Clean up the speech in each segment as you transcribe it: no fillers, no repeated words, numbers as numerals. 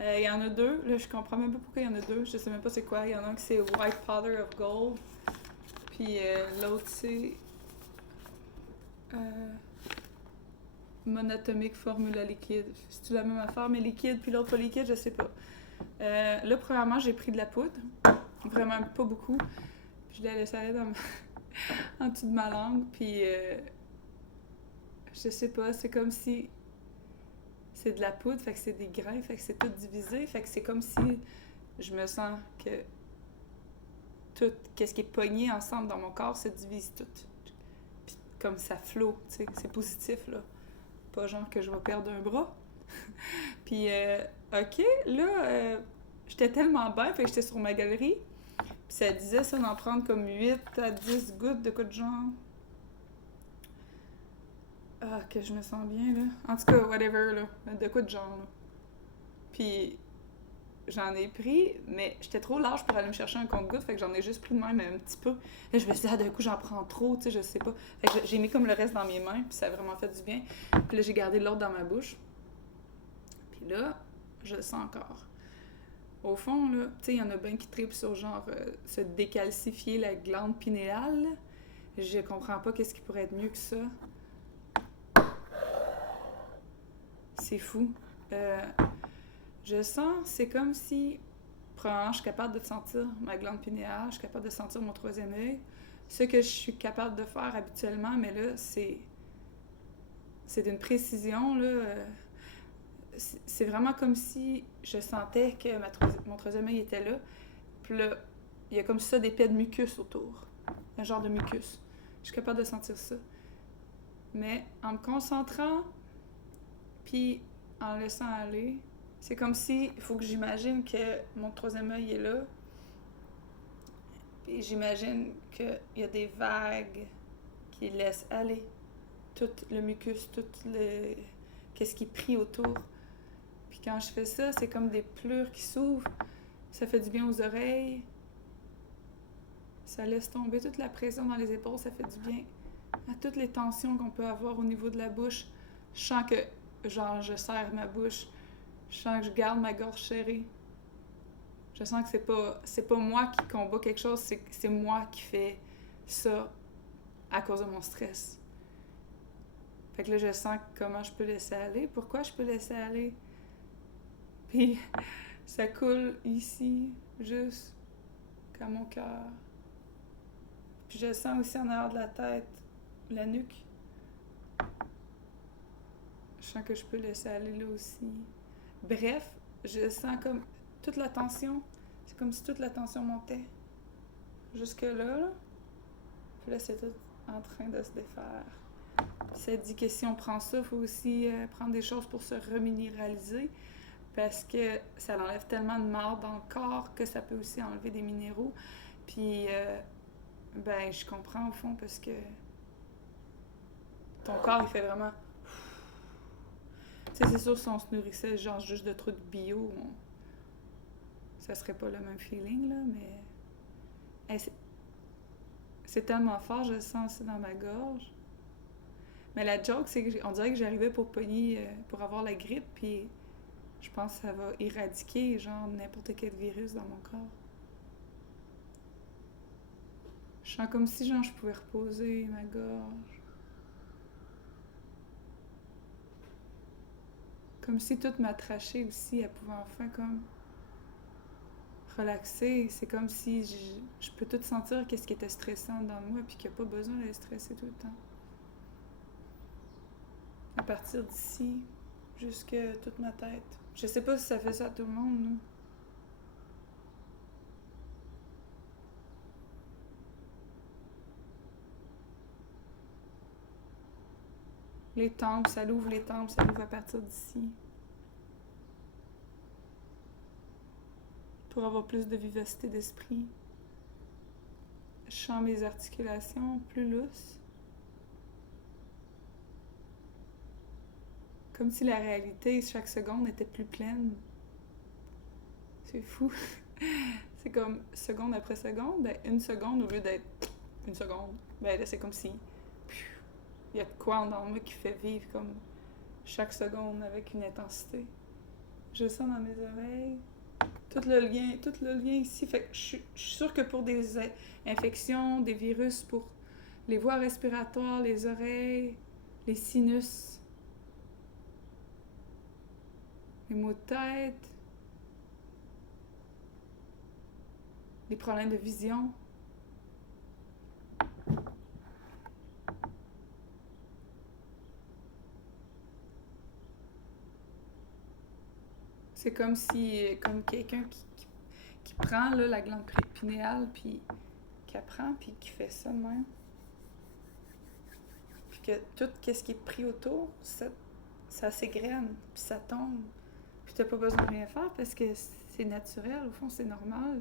Il y en a deux. Là, je comprends même pas pourquoi il y en a deux. Je sais même pas c'est quoi. Il y en a un qui c'est White Powder of Gold. Puis l'autre c'est euh, Monatomic Formula Liquide. C'est-tu la même affaire, mais liquide, puis l'autre pas liquide, je sais pas. Là, premièrement, j'ai pris de la poudre. Vraiment pas beaucoup. Puis je l'ai laissé aller en dessous de ma langue. Puis je sais pas, c'est comme si c'est de la poudre, fait que c'est des grains, fait que c'est tout divisé. Fait que c'est comme si je me sens que tout, qu'est-ce qui est pogné ensemble dans mon corps se divise tout. Puis comme ça flot, tu sais, c'est positif, là. Pas genre que je vais perdre un bras. Puis, OK, là, j'étais tellement bien, fait que j'étais sur ma galerie. Puis ça disait ça d'en prendre comme 8 à 10 gouttes de quoi de genre. Ah, que je me sens bien, là. En tout cas, whatever, là. De quoi de genre, là. Puis j'en ai pris, mais j'étais trop large pour aller me chercher un compte-gouttes, fait que j'en ai juste pris de même un petit peu. Là, je me suis dit, ah, d'un coup, j'en prends trop, tu sais, je sais pas. Fait que j'ai mis comme le reste dans mes mains, puis ça a vraiment fait du bien. Puis là, j'ai gardé l'autre dans ma bouche. Puis là, je le sens encore. Au fond, là, tu sais, il y en a bien qui tripent sur genre se décalcifier la glande pinéale. Là. Je comprends pas qu'est-ce qui pourrait être mieux que ça. C'est fou. Euh, je sens, c'est comme si, premièrement, je suis capable de sentir ma glande pinéale, je suis capable de sentir mon troisième œil. Ce que je suis capable de faire habituellement, mais là, c'est d'une précision, là. C'est vraiment comme si je sentais que mon troisième œil était là. Puis là, il y a comme ça des paies de mucus autour. Un genre de mucus. Je suis capable de sentir ça. Mais en me concentrant, puis en laissant aller, c'est comme si il faut que j'imagine que mon troisième œil est là. Puis j'imagine qu'il y a des vagues qui laissent aller tout le mucus, tout le. Qu'est-ce qui prie autour. Puis quand je fais ça, c'est comme des pleurs qui s'ouvrent. Ça fait du bien aux oreilles. Ça laisse tomber toute la pression dans les épaules. Ça fait du bien à toutes les tensions qu'on peut avoir au niveau de la bouche. Je sens que, genre, je serre ma bouche. Je sens que je garde ma gorge serrée. Je sens que c'est pas moi qui combat quelque chose, c'est moi qui fais ça à cause de mon stress. Fait que là, je sens comment je peux laisser aller. Pourquoi je peux laisser aller? Puis ça coule ici, juste comme mon cœur. Puis je sens aussi en arrière de la tête, la nuque. Je sens que je peux laisser aller là aussi. Bref, je sens comme toute la tension. C'est comme si toute la tension montait. Jusque là, là. Puis là, c'est tout en train de se défaire. Puis ça dit que si on prend ça, il faut aussi prendre des choses pour se reminéraliser. Parce que ça enlève tellement de marde dans le corps que ça peut aussi enlever des minéraux. Puis, ben, je comprends au fond parce que ton corps, il fait vraiment. Tu sais, c'est sûr, si on se nourrissait genre juste de trucs bio, ça serait pas le même feeling, là, mais. Hey, c'est tellement fort, je le sens aussi dans ma gorge. Mais la joke, c'est qu'on dirait que j'arrivais pour pogner, pour avoir la grippe, puis je pense que ça va éradiquer, genre, n'importe quel virus dans mon corps. Je sens comme si, genre, je pouvais reposer ma gorge. Comme si toute ma trachée aussi, elle pouvait enfin, comme, relaxer. C'est comme si je peux tout sentir qu'est-ce qui était stressant dans moi, puis qu'il n'y a pas besoin d'être stressé tout le temps. À partir d'ici, jusque toute ma tête. Je sais pas si ça fait ça à tout le monde, nous. Les tempes, ça l'ouvre les tempes, ça l'ouvre à partir d'ici. Pour avoir plus de vivacité d'esprit. Je sens mes articulations plus lousses. Comme si la réalité, chaque seconde, était plus pleine. C'est fou. C'est comme seconde après seconde, ben une seconde au lieu d'être une seconde. Ben là, c'est comme si il y a de quoi en moi qui fait vivre comme chaque seconde avec une intensité. Je sens dans mes oreilles. Tout le lien ici. Fait que je suis sûre que pour des infections, des virus, pour les voies respiratoires, les oreilles, les sinus, les maux de tête, les problèmes de vision. C'est comme si, comme quelqu'un qui prend là, la glande pinéale, puis qui apprend, puis qui fait ça de même. Puis que tout ce qui est pris autour, ça s'égrène, puis ça tombe. Puis t'as pas besoin de rien faire parce que c'est naturel, au fond, c'est normal.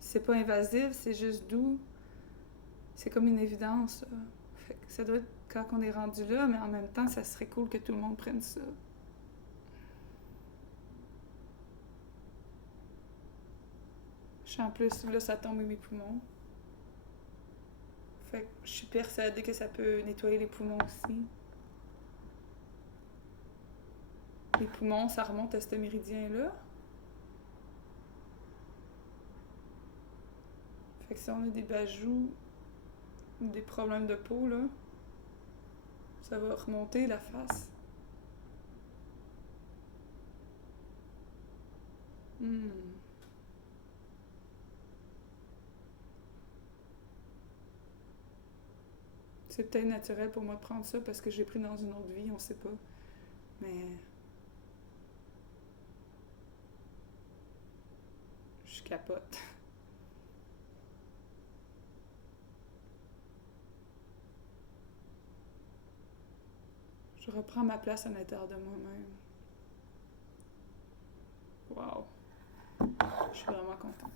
C'est pas invasif, c'est juste doux. C'est comme une évidence, là. Fait que ça doit être quand on est rendu là, mais en même temps, ça serait cool que tout le monde prenne ça. Je suis en plus, là, ça tombe mes poumons. Fait que je suis persuadée que ça peut nettoyer les poumons aussi. Les poumons, ça remonte à ce méridien-là. Fait que si on a des bajous ou des problèmes de peau, là, ça va remonter la face. C'est peut-être naturel pour moi de prendre ça parce que j'ai pris dans une autre vie, on sait pas. Mais je capote. Je reprends ma place à l'intérieur de moi-même. Wow. Je suis vraiment contente.